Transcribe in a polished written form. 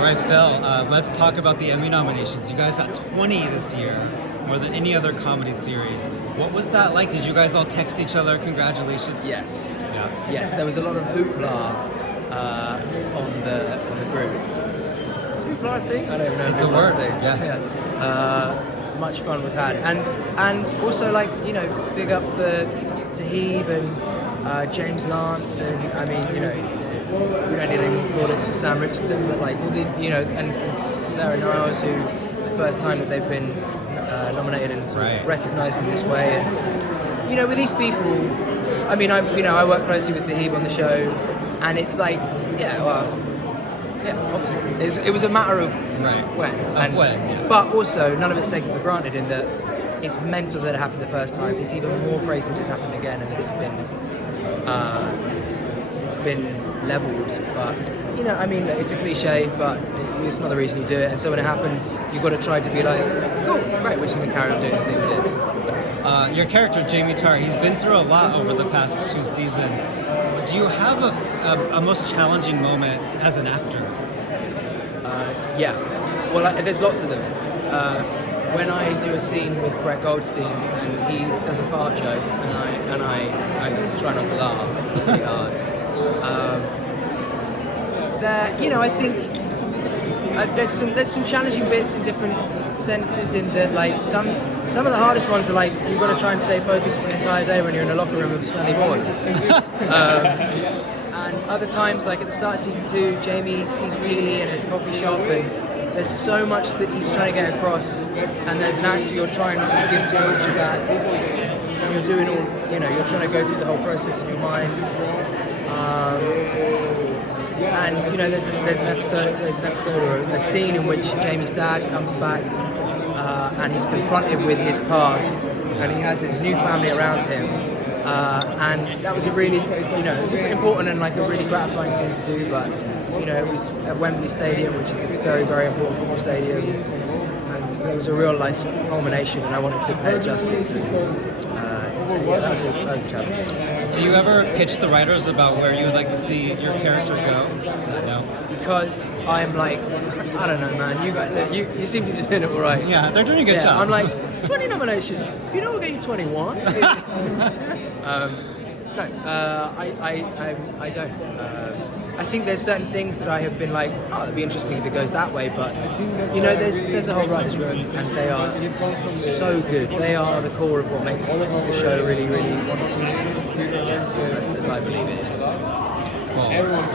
All right, Phil, let's talk about the Emmy nominations. You guys got 20 this year, more than any other comedy series. What was that like? Did you guys all text each other, congratulations? Yes. Yeah. Yes, there was a lot of hoopla on the group. Is hoopla a thing? I don't know. It's a word. Yes. Yeah. Much fun was had, and also big up for Tahib and James Lance, and I mean we don't need any more plaudits for Sam Richardson, but and Sarah Niles, who the first time that they've been nominated and sort of recognised in this way, and with these people, I mean I work closely with Tahib on the show, and it's obviously it was a matter of when, but also none of it's taken for granted in that it's mental that it happened the first time. It's even more crazy that it's happened again and that it's been levelled. But it's a cliche, but it's not the reason you do it. And so when it happens, you've got to try to be like, oh, great, we're just going to carry on doing the thing we did. Your character, Jamie Tarr, he's been through a lot over the past 2 seasons. Do you have a most challenging moment as an actor? Yeah. Well, there's lots of them. When I do a scene with Brett Goldstein and he does a fart joke and I try not to laugh, it's really hard. I think there's some challenging bits in different senses in that some of the hardest ones are you've got to try and stay focused for an entire day when you're in a locker room of smelly boys. And other times, like at the start of season 2, Jamie sees Keely in a coffee shop and there's so much that he's trying to get across, and as an actor you're trying not to give too much of that, and you're doing all, you're trying to go through the whole process in your mind. And there's an episode or a scene in which Jamie's dad comes back and he's confronted with his past, and he has his new family around him. And that was a really, it's important and a really gratifying scene to do, but it was at Wembley Stadium, which is a very, very important football stadium, and there was a real nice culmination, and I wanted to pay it justice. And, that was a challenge. Do you ever pitch the writers about where you would like to see your character go? No. Because I'm I don't know, man. You seem to be doing it all right. Yeah, they're doing a good job. I'm 20 nominations. Do you know we'll get you 21? No, I don't. I think there's certain things that I have been it'd be interesting if it goes that way, but there's a whole writer's room, and they are so good. They are the core of what makes the show really, really wonderful, as I believe it is. Cool.